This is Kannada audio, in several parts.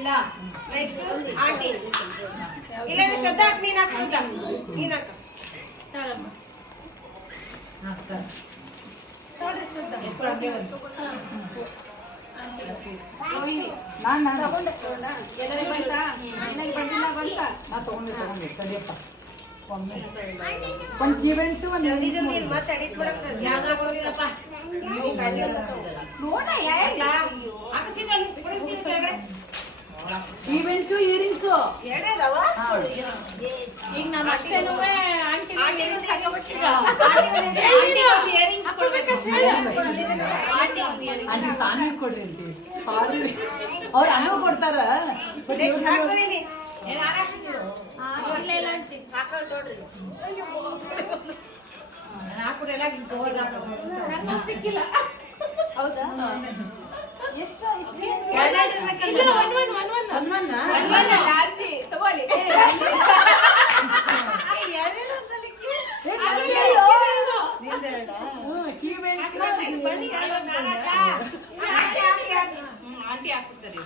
ನೆಕ್ಸ್ಟ್ ಆಂಟಿ ಇಲ್ಲ ಶ್ರದ್ಧಾ ನೀನ್ ಹಾಕ್ ಶ್ರದ್ಧಾ ನೀನ್ ಹಾಕ ಈವೆಂಟ್ಸು ಇಯರಿಂಗ್ಸ್ ಈಗ ನಮ್ಮ ಅಷ್ಟೇನು ಅಲ್ಲಿ ಸಾನಿ ಕೊಡ್ರಿ ಅಂತೀವಿ ಅವ್ರ ಅನುವು ಕೊಡ್ತಾರ ಸಿಕ್ಕಿಲ್ಲ ಹೌದಾ ಎಷ್ಟು ತಗೋಲಿ ಆಂಟಿ ಹಾಕ್ತಾರೆ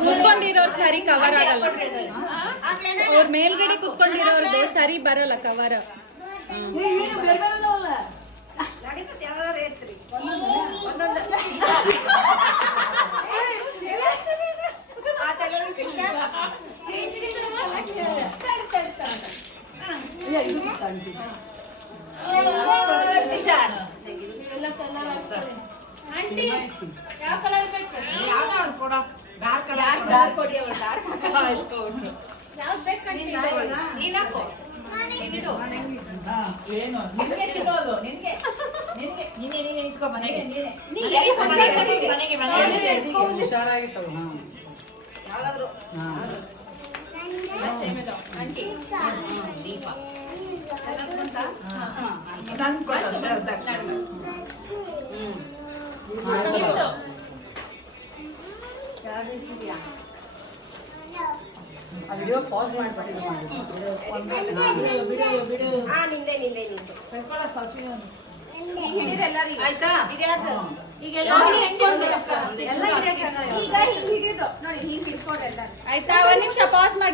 ಕುತ್ಕೊಂಡಿರೋರ್ ಸರಿ ಕವರ್ ಆಗಲ್ಲ ಅವ್ರ ಮೇಲ್ಗಡೆ ಕುತ್ಕೊಂಡಿರೋರ್ದು ಸರಿ ಬರಲ್ಲ ಕವರ್ ಆಂಟಿ ಯಾವ ಕಲರ್ ಬೇಕು ಯಾವ್ದು ಬೇಕು ನೀನ್ ಹಾಕೋ ನೀನಿಡು ಏನು ನಿನ್ಗೆ ತಿನ್ನೋದು ನಿನ್ಗೆ ನಿನ್ಗೆ ನೀನೆ ನೀನೆ ಇಟ್ಕೋ ಮನೆಗೆ ಹುಷಾರಾಗಿತ್ತು ಯಾವ್ದಾದ್ರು ಆಂಟಿ ದೀಪ ನಾನು ವಿಡಿಯೋ ಪಾಸ್ ಮಾಡ್ಬಿಟ್ಟು ನಿಂದೆ ನಿಂದೆ ಆಯ್ತಾ ಆಯ್ತಾ ಒಂದ್ ನಿಮಿಷ ಪಾಸ್ ಮಾಡಿ.